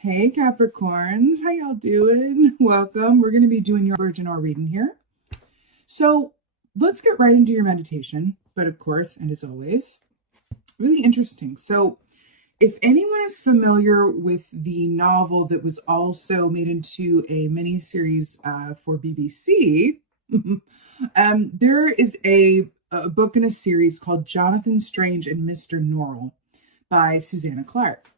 Hey Capricorns, how y'all doing? Welcome. We're going to be doing your Virgin or reading here. So let's get right into your meditation. But of course, and as always, really interesting. So if anyone is familiar with the novel that was also made into a mini series for BBC, there is a book in a series called Jonathan Strange and Mr. Norrell by Susanna Clarke.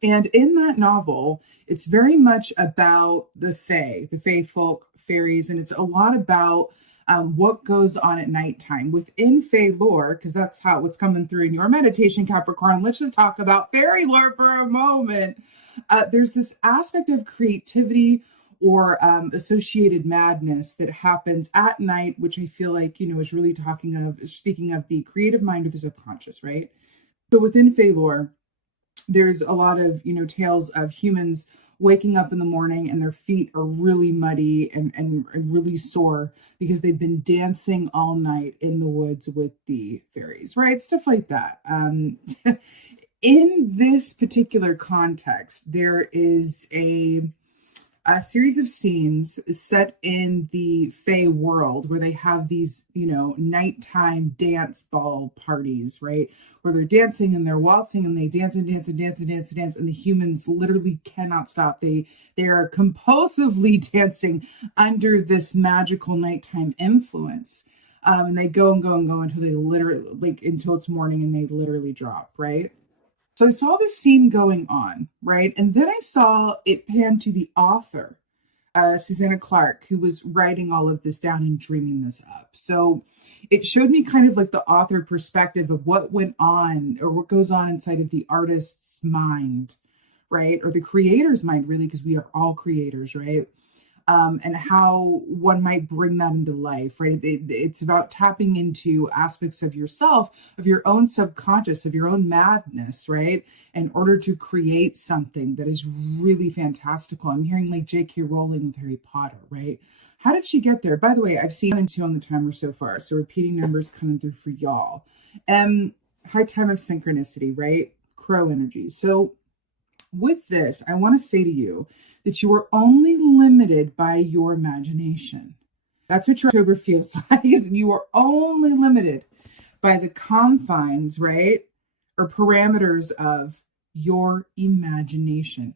And in that novel, it's very much about the Fae folk, fairies, and it's a lot about what goes on at nighttime within Fae lore, because that's what's coming through in your meditation, Capricorn. Let's just talk about fairy lore for a moment. There's this aspect of creativity or associated madness that happens at night, which I feel like, is really speaking of the creative mind or the subconscious, right? So within Fae lore, there's a lot of, tales of humans waking up in the morning and their feet are really muddy and really sore because they've been dancing all night in the woods with the fairies, right? Stuff like that. In this particular context, there is a series of scenes set in the Fae world where they have these, nighttime dance ball parties, right? Where they're dancing and they're waltzing and they dance and dance and dance and dance and dance, and the humans literally cannot stop. They are compulsively dancing under this magical nighttime influence. And they go and go and go until they literally, until it's morning and they literally drop, right? So I saw this scene going on, right? And then I saw it pan to the author, Susanna Clarke, who was writing all of this down and dreaming this up. So it showed me kind of like the author perspective of what went on or what goes on inside of the artist's mind, right? Or the creator's mind, really, because we are all creators, right? And how one might bring that into life, right? It's about tapping into aspects of yourself, of your own subconscious, of your own madness, right? In order to create something that is really fantastical. I'm hearing like J.K. Rowling with Harry Potter, right? How did she get there? By the way, I've seen 1 and 2 on the timer so far, so repeating numbers coming through for y'all. High time of synchronicity, right? Crow energy. So with this, I want to say to you that you are only limited by your imagination. That's what your October feels like. You are only limited by the confines, right? Or parameters of your imagination.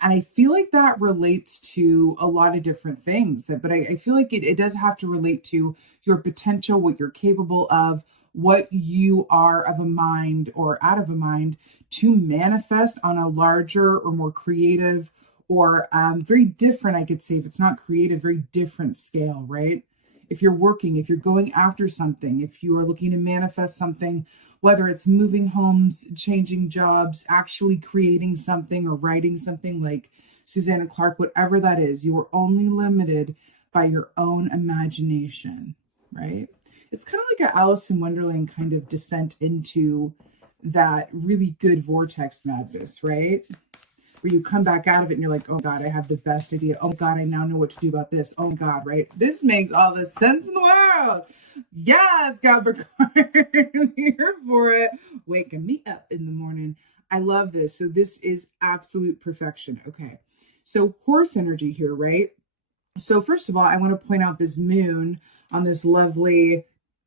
And I feel like that relates to a lot of different things. But I feel like it does have to relate to your potential, what you're capable of, what you are of a mind or out of a mind to manifest on a larger or more creative or very different, I could say, if it's not creative, very different scale, right? If you're working, if you're going after something, if you are looking to manifest something, whether it's moving homes, changing jobs, actually creating something or writing something like Susanna Clarke, whatever that is, you are only limited by your own imagination, right? It's kind of like an Alice in Wonderland kind of descent into that really good vortex madness, right? Where you come back out of it and you're like, oh God, I have the best idea. Oh God, I now know what to do about this. Oh God, right? This makes all the sense in the world. Yes, Capricorn, I'm here for it. Waking me up in the morning. I love this. So this is absolute perfection. Okay. So horse energy here, right? So first of all, I want to point out this moon on this lovely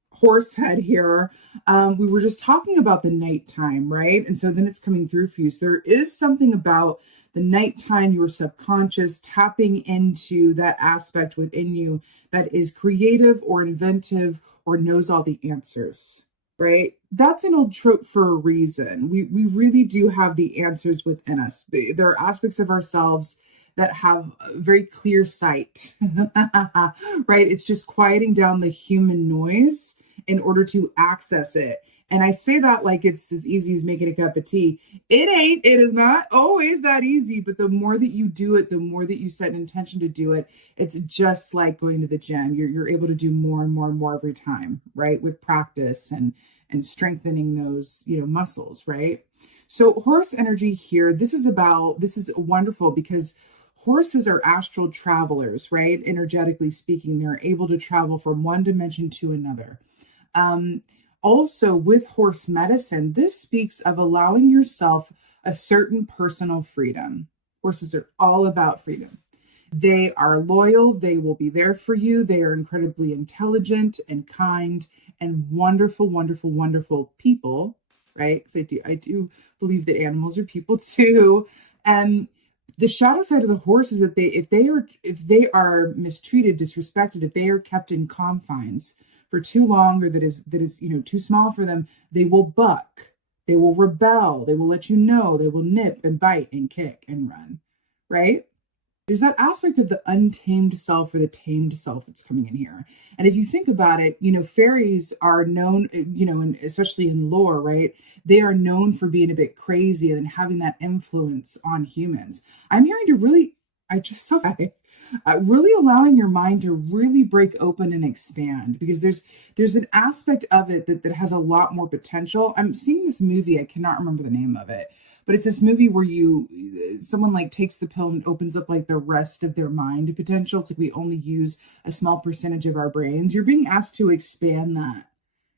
horse head here. We were just talking about the nighttime, right? And so then it's coming through for you. So there is something about the nighttime, your subconscious tapping into that aspect within you that is creative or inventive or knows all the answers, right? That's an old trope for a reason. We really do have the answers within us. There are aspects of ourselves that have very clear sight, right? It's just quieting down the human noise in order to access it. And I say that like it's as easy as making a cup of tea. It ain't. It is not always that easy. But the more that you do it, the more that you set an intention to do it, it's just like going to the gym. You're able to do more and more and more every time, right? With practice and strengthening those, muscles, right? So horse energy here, this is wonderful because horses are astral travelers, right? Energetically speaking, they're able to travel from one dimension to another. Also, with horse medicine, this speaks of allowing yourself a certain personal freedom, Horses are all about freedom. They are loyal. They will be there for you. They are incredibly intelligent and kind and wonderful, wonderful, wonderful people, right? Because I do believe that animals are people too. And the shadow side of the horse is that if they are mistreated, disrespected, if they are kept in confines for too long, or that is too small for them, they will buck, they will rebel, they will let you know, they will nip and bite and kick and run, right? There's that aspect of the untamed self or the tamed self that's coming in here. And if you think about it, fairies are known, and especially in lore, right? They are known for being a bit crazy and having that influence on humans. I'm hearing to really, I just saw that, really allowing your mind to really break open and expand, because there's an aspect of it that has a lot more potential. I'm seeing this movie, I cannot remember the name of it, but it's this movie where someone like takes the pill and opens up like the rest of their mind potential. It's like we only use a small percentage of our brains. You're being asked to expand that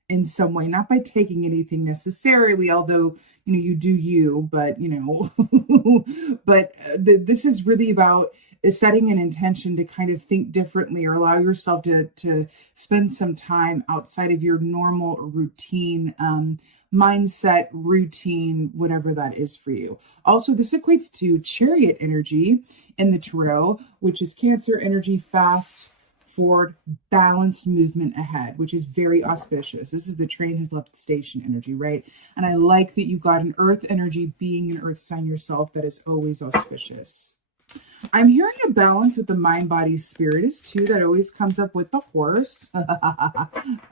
in some way, not by taking anything necessarily, although, you do you, but, but this is really about setting an intention to kind of think differently, or allow yourself to spend some time outside of your normal routine, mindset, routine, whatever that is for you. Also, this equates to chariot energy in the tarot, which is Cancer energy, fast, forward, balanced movement ahead, which is very auspicious. This is the train has left the station energy, right? And I like that you got an earth energy, being an earth sign yourself, that is always auspicious. I'm hearing a balance with the mind, body, spirit is too. That always comes up with the horse.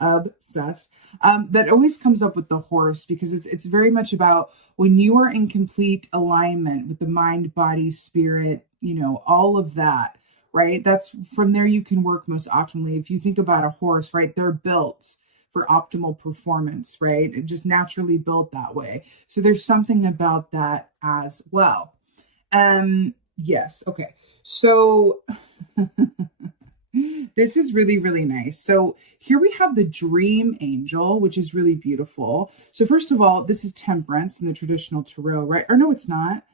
Obsessed. That always comes up with the horse, because it's very much about when you are in complete alignment with the mind, body, spirit, all of that, right? That's from there you can work most optimally. If you think about a horse, right, they're built for optimal performance, right? It just naturally built that way. So there's something about that as well. Yes. Okay. So this is really, really nice. So here we have the dream angel, which is really beautiful. So first of all, this is temperance in the traditional tarot, right? Or no, it's not.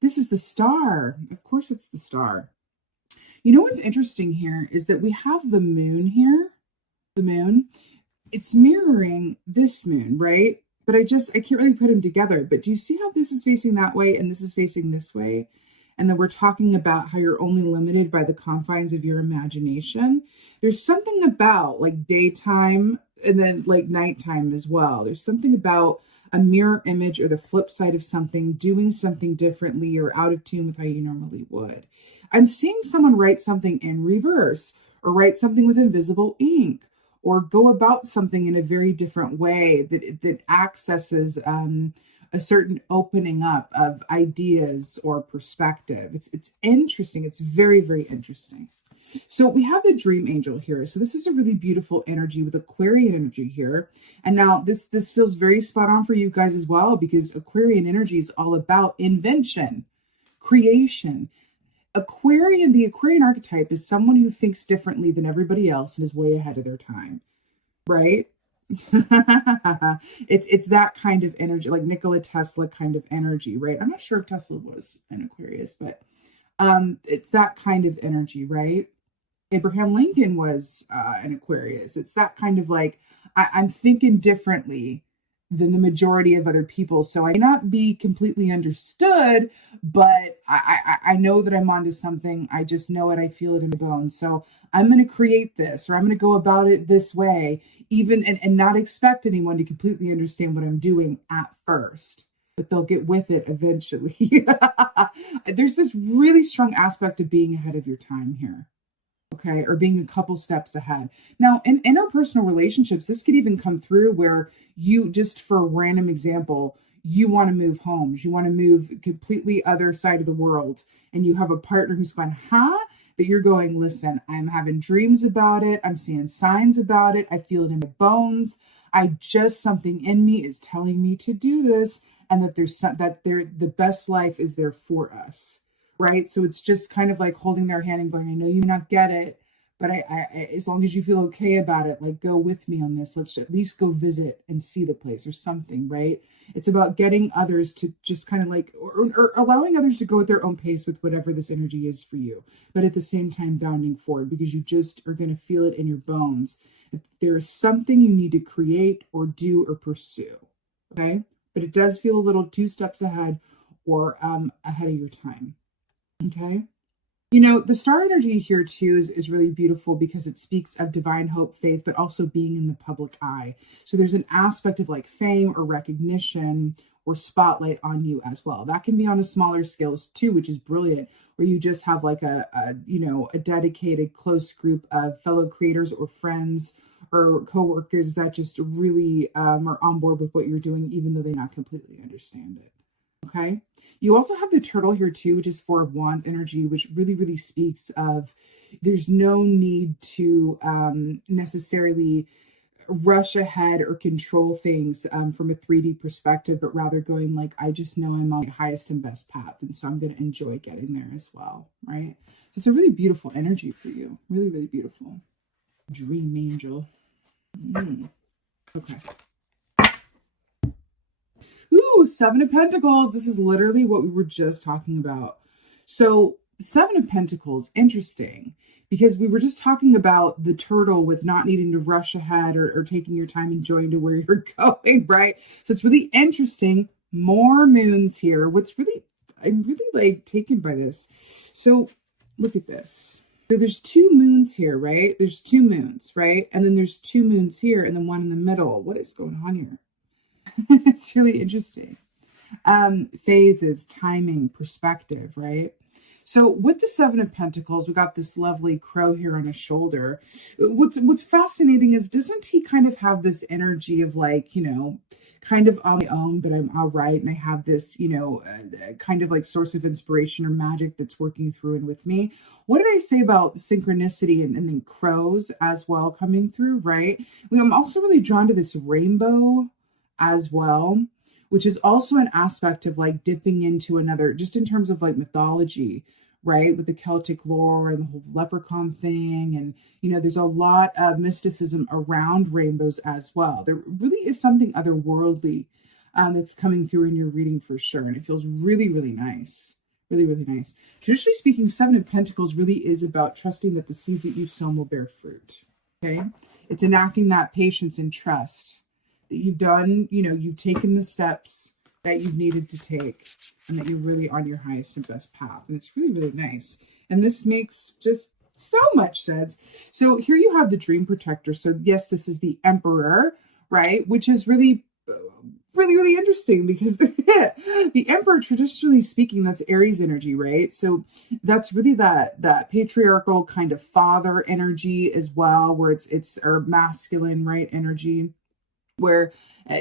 This is the star. Of course it's the star. What's interesting here is that we have the moon here. The moon. It's mirroring this moon, right? But I can't really put them together. But do you see how this is facing that way and this is facing this way? And then we're talking about how you're only limited by the confines of your imagination. There's something about like daytime and then like nighttime as well. There's something about a mirror image or the flip side of something, doing something differently or out of tune with how you normally would. I'm seeing someone write something in reverse, or write something with invisible ink, or go about something in a very different way that accesses a certain opening up of ideas or perspective. It's interesting. It's very, very interesting. So we have the dream angel here. So this is a really beautiful energy with Aquarian energy here. And now this feels very spot on for you guys as well, because Aquarian energy is all about invention, creation. The Aquarian archetype is someone who thinks differently than everybody else and is way ahead of their time, right? It's that kind of energy, like Nikola Tesla kind of energy, right? I'm not sure if Tesla was an Aquarius, but it's that kind of energy, right? Abraham Lincoln was an Aquarius. It's that kind of like, I'm thinking differently than the majority of other people. So I may not be completely understood, but I know that I'm onto something. I just know it. I feel it in my bones. So I'm going to create this, or I'm going to go about it this way, even and not expect anyone to completely understand what I'm doing at first, but they'll get with it eventually. There's this really strong aspect of being ahead of your time here. Okay, or being a couple steps ahead. Now, in interpersonal relationships, this could even come through where you, just for a random example, you want to move homes, you want to move completely other side of the world, and you have a partner who's going, huh? But you're going, listen, I'm having dreams about it, I'm seeing signs about it, I feel it in my bones, something in me is telling me to do this, and that the best life is there for us. Right? So it's just kind of like holding their hand and going, I know you may not get it, but I as long as you feel okay about it, like, go with me on this. Let's at least go visit and see the place or something, right? It's about getting others to just kind of like, or allowing others to go at their own pace with whatever this energy is for you, but at the same time bounding forward, because you just are going to feel it in your bones. There is something you need to create or do or pursue, okay? But it does feel a little 2 steps ahead or ahead of your time, okay? You know, the star energy here too is really beautiful because it speaks of divine hope, faith, but also being in the public eye. So there's an aspect of like fame or recognition or spotlight on you as well. That can be on a smaller scale too, which is brilliant, where you just have like a dedicated close group of fellow creators or friends or coworkers that just really are on board with what you're doing, even though they not completely understand it. Okay. You also have the turtle here too, which is 4 of Wands energy, which really, really speaks of there's no need to necessarily rush ahead or control things from a 3D perspective, but rather going like, I just know I'm on the highest and best path. And so I'm going to enjoy getting there as well. Right. So it's a really beautiful energy for you. Really, really beautiful. Dream angel. Okay. Ooh, 7 of Pentacles. This is literally what we were just talking about. So 7 of Pentacles, interesting, because we were just talking about the turtle with not needing to rush ahead or taking your time enjoying to where you're going, right? So it's really interesting. More moons here. I'm really like taken by this. So look at this. So there's 2 moons here, right? There's 2 moons, right? And then there's 2 moons here and then one in the middle. What is going on here? It's really interesting. Phases, timing, perspective, right? So with the 7 of Pentacles, we got this lovely crow here on his shoulder. What's fascinating is, doesn't he kind of have this energy of like, you know, kind of on my own, but I'm all right. And I have this, you know, kind of like source of inspiration or magic that's working through and with me. What did I say about synchronicity and then crows as well coming through, right? I'm also really drawn to this rainbow as well, which is also an aspect of like dipping into another, just in terms of like mythology, right? With the Celtic lore and the whole leprechaun thing. And, you know, there's a lot of mysticism around rainbows as well. There really is something otherworldly that's coming through in your reading for sure. And it feels really, really nice. Really, really nice. Traditionally speaking, 7 of Pentacles really is about trusting that the seeds that you've sown will bear fruit. Okay. It's enacting that patience and trust that you've done, you know, you've taken the steps that you've needed to take and that you're really on your highest and best path. And it's really, really nice. And this makes just so much sense. So here you have the dream protector. So yes, this is the Emperor, right? Which is really, really, really interesting because the Emperor, traditionally speaking, that's Aries energy, right? So that's really that patriarchal kind of father energy as well, where it's our masculine, right, energy, where,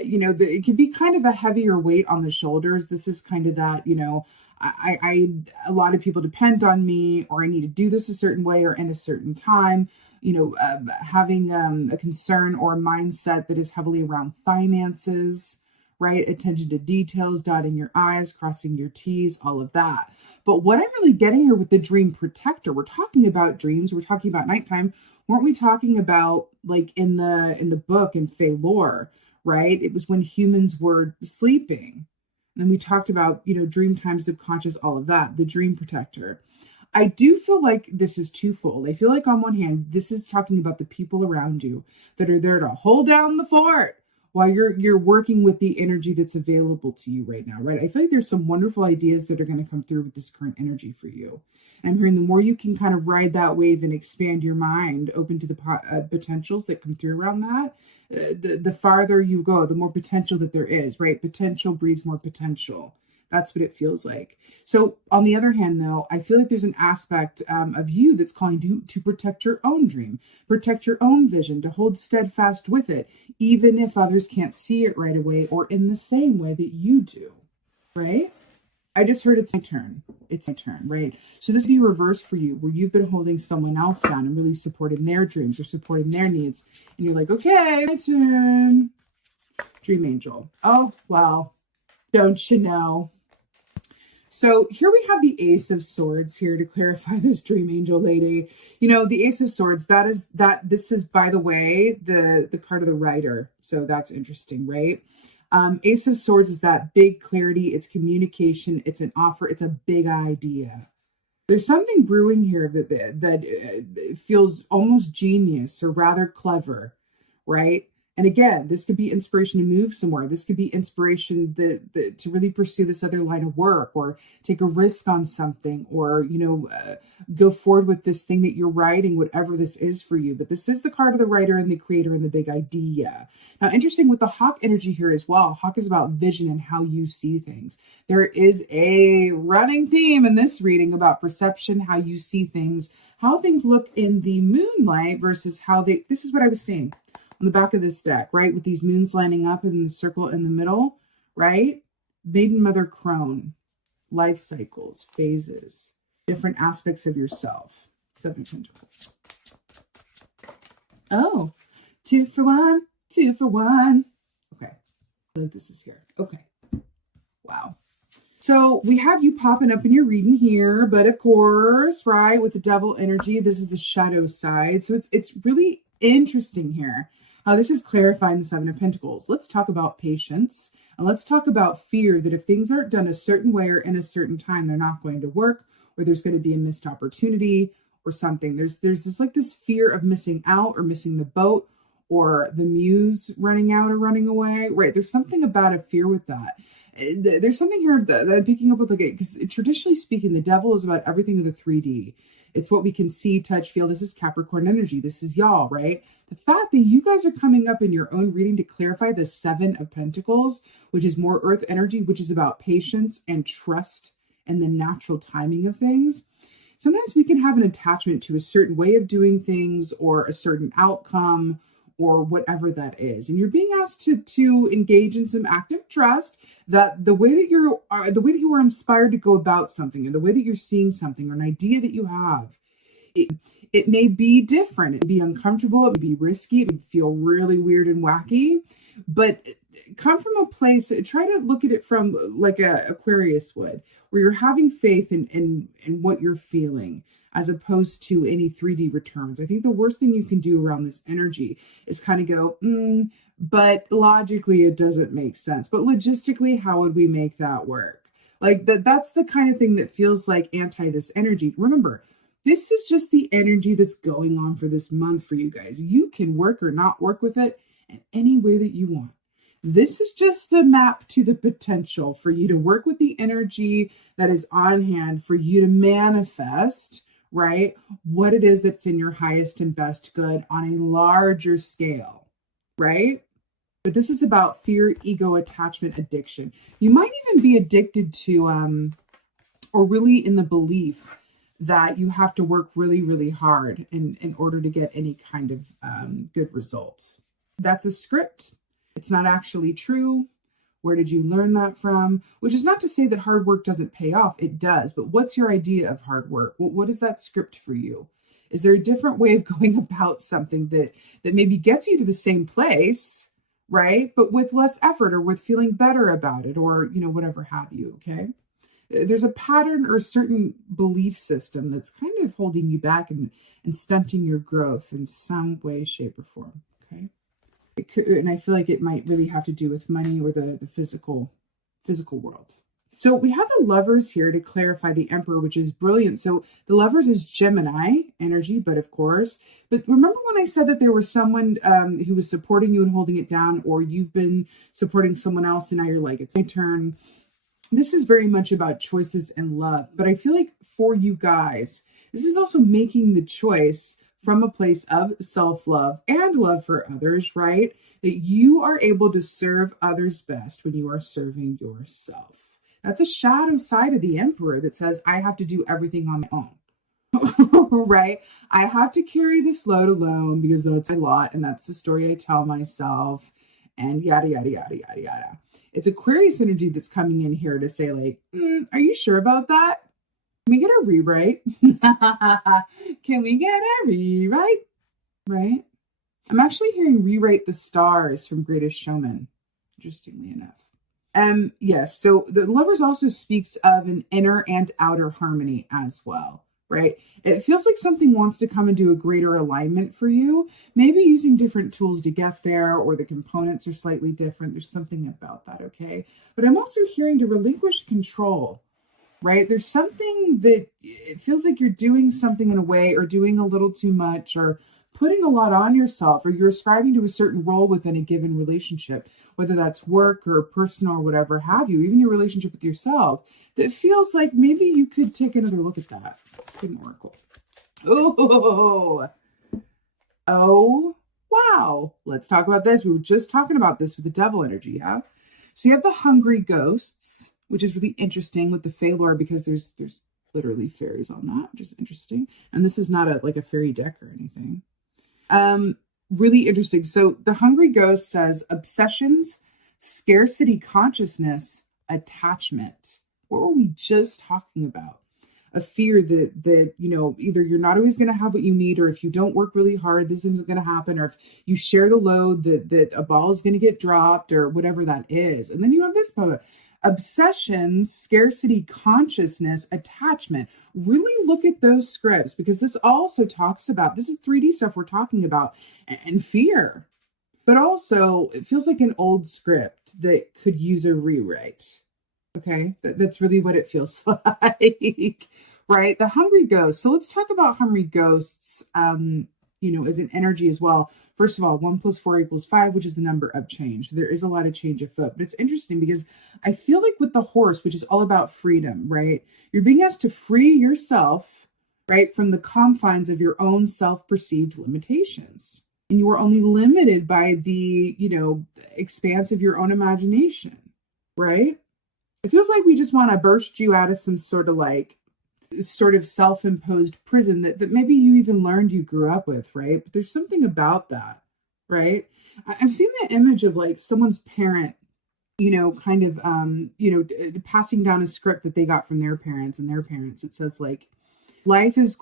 you know, it can be kind of a heavier weight on the shoulders. This is kind of that, you know, a lot of people depend on me, or I need to do this a certain way or in a certain time, you know, having a concern or a mindset that is heavily around finances, right? Attention to details, dotting your I's, crossing your T's, all of that. But what I'm really getting here with the dream protector, we're talking about dreams, we're talking about nighttime. Weren't we talking about, like, in the book in Fey lore, right? It was when humans were sleeping. And we talked about, you know, dream time, subconscious, all of that, the dream protector. I do feel like this is twofold. I feel like on one hand, this is talking about the people around you that are there to hold down the fort while you're working with the energy that's available to you right now, right? I feel like there's some wonderful ideas that are going to come through with this current energy for you. And I'm hearing the more you can kind of ride that wave and expand your mind, open to the potentials that come through around that, the farther you go, the more potential that there is, right? Potential breeds more potential. That's what it feels like. So on the other hand, though, I feel like there's an aspect of you that's calling you to protect your own dream, protect your own vision, to hold steadfast with it, even if others can't see it right away or in the same way that you do, right? I just heard it's my turn. It's my turn, right? So this would be reversed for you, where you've been holding someone else down and really supporting their dreams or supporting their needs. And you're like, okay, my turn. Dream angel. Oh, well, don't you know? So here we have the Ace of Swords here to clarify this dream angel lady. You know, the Ace of Swords, this is, by the way, the card of the writer. So that's interesting, right? Ace of Swords is that big clarity. It's communication. It's an offer. It's a big idea. There's something brewing here that feels almost genius or rather clever, right? And again, this could be inspiration to move somewhere. This could be inspiration to really pursue this other line of work, or take a risk on something, or, you know, go forward with this thing that you're writing, whatever this is for you. But this is the card of the writer and the creator and the big idea. Now, interesting with the hawk energy here as well. Hawk is about vision and how you see things. There is a running theme in this reading about perception, how you see things, how things look in the moonlight versus how this is what I was seeing on the back of this deck, right? With these moons lining up in the circle in the middle, right? Maiden, mother, crone, life cycles, phases, different aspects of yourself. 7 of Pentacles. Oh, 2 for 1, 2 for 1. Okay, I feel like this is here. Okay, wow. So we have you popping up in your reading here, but of course, right, with the devil energy, this is the shadow side. So it's really interesting here. This is clarifying the 7 of Pentacles. Let's talk about patience, and let's talk about fear that if things aren't done a certain way or in a certain time, they're not going to work, or there's going to be a missed opportunity or something. There's this fear of missing out or missing the boat, or the muse running out or running away, right? There's something about a fear with that. There's something here that I'm picking up with, like, because traditionally speaking, the devil is about everything in the 3D. It's what we can see, touch, feel. This is Capricorn energy. This is y'all, right? The fact that you guys are coming up in your own reading to clarify the 7 of Pentacles, which is more earth energy, which is about patience and trust and the natural timing of things. Sometimes we can have an attachment to a certain way of doing things or a certain outcome or whatever that is. And you're being asked to engage in some active trust that the way that you are inspired to go about something, or the way that you're seeing something, or an idea that you have, it may be different. It may be uncomfortable. It may be risky. It may feel really weird and wacky, but come from a place, try to look at it from like a Aquarius would, where you're having faith in what you're feeling, as opposed to any 3D returns. I think the worst thing you can do around this energy is kind of go, but logically it doesn't make sense. But logistically, how would we make that work? Like that's the kind of thing that feels like anti this energy. Remember, this is just the energy that's going on for this month for you guys. You can work or not work with it in any way that you want. This is just a map to the potential for you to work with the energy that is on hand for you to manifest, right, what it is that's in your highest and best good on a larger scale, right? But this is about fear, ego, attachment, addiction. You might even be addicted to, or really in the belief that you have to work really, really hard in order to get any kind of good results. That's a script. It's not actually true. Where did you learn that from? Which is not to say that hard work doesn't pay off. It does. But what's your idea of hard work? What is that script for you? Is there a different way of going about something that maybe gets you to the same place, right? But with less effort, or with feeling better about it, or, you know, whatever have you, okay? There's a pattern or a certain belief system that's kind of holding you back and stunting your growth in some way, shape, or form, okay? It could, and I feel like it might really have to do with money or the physical world. So we have the Lovers here to clarify the Emperor, which is brilliant. So the Lovers is Gemini energy, but remember when I said that there was someone who was supporting you and holding it down, or you've been supporting someone else and now you're like, it's my turn. This is very much about choices and love. But I feel like for you guys, this is also making the choice from a place of self-love and love for others, right? That you are able to serve others best when you are serving yourself. That's a shadow side of the Emperor that says, I have to do everything on my own, right? I have to carry this load alone because that's a lot, and that's the story I tell myself, and yada, yada, yada, yada, yada. It's Aquarius energy that's coming in here to say, like, are you sure about that? Can we get a rewrite? Can we get a rewrite? Right? I'm actually hearing Rewrite the Stars from Greatest Showman, interestingly enough. Yes. So the lovers also speaks of an inner and outer harmony as well, right? It feels like something wants to come into a greater alignment for you, maybe using different tools to get there, or the components are slightly different. There's something about that, okay? But I'm also hearing to relinquish control, right? There's something that it feels like you're doing something in a way, or doing a little too much, or putting a lot on yourself, or you're ascribing to a certain role within a given relationship, whether that's work or personal or whatever have you, even your relationship with yourself, that feels like maybe you could take another look at that. Let's get an oracle. Oh, wow. Let's talk about this. We were just talking about this with the devil energy, yeah? So you have the hungry ghosts, which is really interesting with the Fae lore, because there's literally fairies on that, which is interesting. And this is not like a fairy deck or anything. Really interesting. So the hungry ghost says obsessions, scarcity consciousness, attachment. What were we just talking about? A fear that either you're not always going to have what you need, or if you don't work really hard, this isn't going to happen, or if you share the load, that a ball is going to get dropped, or whatever that is. And then you have this poem. Obsessions, scarcity consciousness, attachment. Really look at those scripts, because this also talks about, this is 3D stuff we're talking about, and fear. But also, it feels like an old script that could use a rewrite. Okay, that's really what it feels like, right? The hungry ghost. So let's talk about hungry ghosts, as an energy as well. First of all, 1 + 4 = 5, which is the number of change. There is a lot of change afoot, but it's interesting because I feel like with the horse, which is all about freedom, right? You're being asked to free yourself, right, from the confines of your own self-perceived limitations. And you are only limited by the, expanse of your own imagination, right? It feels like we just want to burst you out of some sort of self-imposed prison that maybe you even learned you grew up with, right? But there's something about that, right? I've seen that image of like someone's parent, passing down a script that they got from their parents and their parents. It says like, life is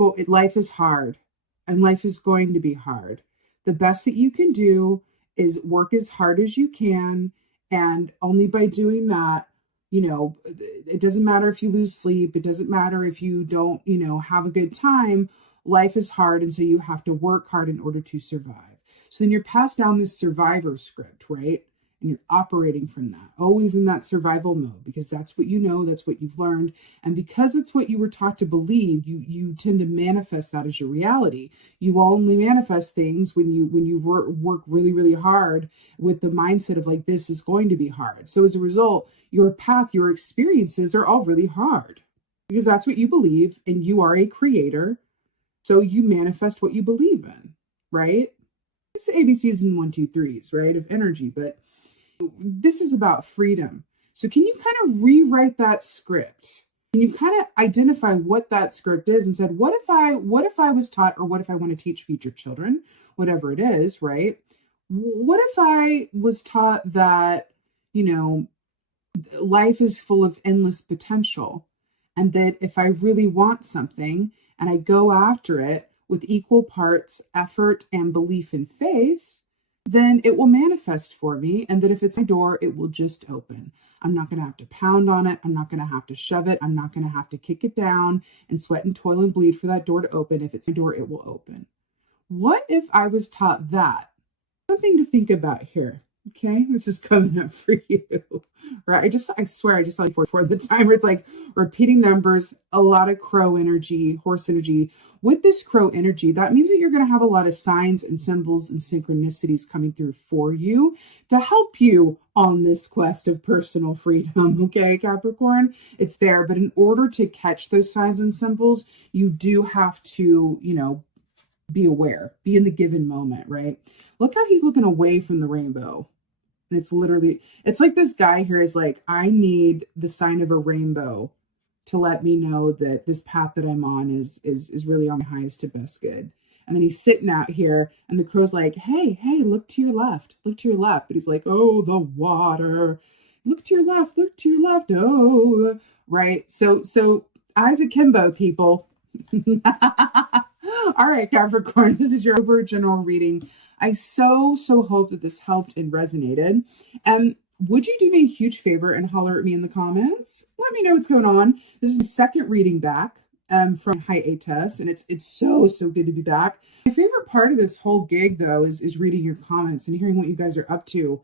hard, and life is going to be hard. The best that you can do is work as hard as you can, and only by doing that, it doesn't matter if you lose sleep. It doesn't matter if you don't, have a good time. Life is hard. And so you have to work hard in order to survive. So then you're passed down this survivor script, right? And you're operating from that, always in that survival mode, because that's what you know, that's what you've learned. And because it's what you were taught to believe, you tend to manifest that as your reality. You only manifest things when you work really, really hard with the mindset of like, this is going to be hard. So as a result, your path, your experiences are all really hard, because that's what you believe, and you are a creator. So you manifest what you believe in, right? It's ABCs and 1, 2, 3s, right? Of energy, but this is about freedom. So can you kind of rewrite that script? Can you kind of identify what that script is and said, what if I was taught, or what if I want to teach future children, whatever it is, right? What if I was taught that, life is full of endless potential, and that if I really want something and I go after it with equal parts effort and belief and faith, then it will manifest for me. And that if it's my door, it will just open. I'm not going to have to pound on it. I'm not going to have to shove it. I'm not going to have to kick it down and sweat and toil and bleed for that door to open. If it's my door, it will open. What if I was taught that? Something to think about here. Okay, this is coming up for you, right? I swear, I just saw you for the timer. It's like repeating numbers, a lot of crow energy, horse energy. With this crow energy, that means that you're going to have a lot of signs and symbols and synchronicities coming through for you to help you on this quest of personal freedom. Okay, Capricorn, it's there. But in order to catch those signs and symbols, you do have to, be aware, be in the given moment, right? Look how he's looking away from the rainbow. And it's like this guy here is like, I need the sign of a rainbow to let me know that this path that I'm on is really on my highest to best good. And then he's sitting out here, and the crow's like, hey, look to your left. But he's like, oh, the water. Look to your left, oh, right? So eyes akimbo, people. All right, Capricorn, this is your over general reading. I so hope that this helped and resonated. And would you do me a huge favor and holler at me in the comments? Let me know what's going on. This is my second reading back from hiatus, and it's so good to be back. My favorite part of this whole gig, though, is reading your comments and hearing what you guys are up to.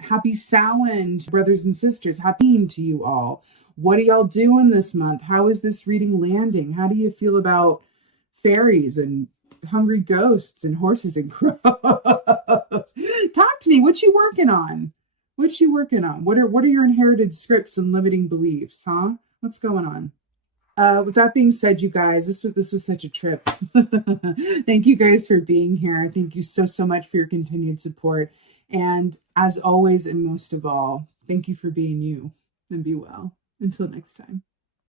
Happy Samhain, brothers and sisters. Happy to you all. What are y'all doing this month? How is this reading landing? How do you feel about fairies and hungry ghosts and horses and crows? Talk to me. What you working on? What you working on? What are your inherited scripts and limiting beliefs, huh? What's going on? With that being said, you guys, this was such a trip. Thank you guys for being here. Thank you so much for your continued support. And as always, and most of all, thank you for being you, and be well. Until next time.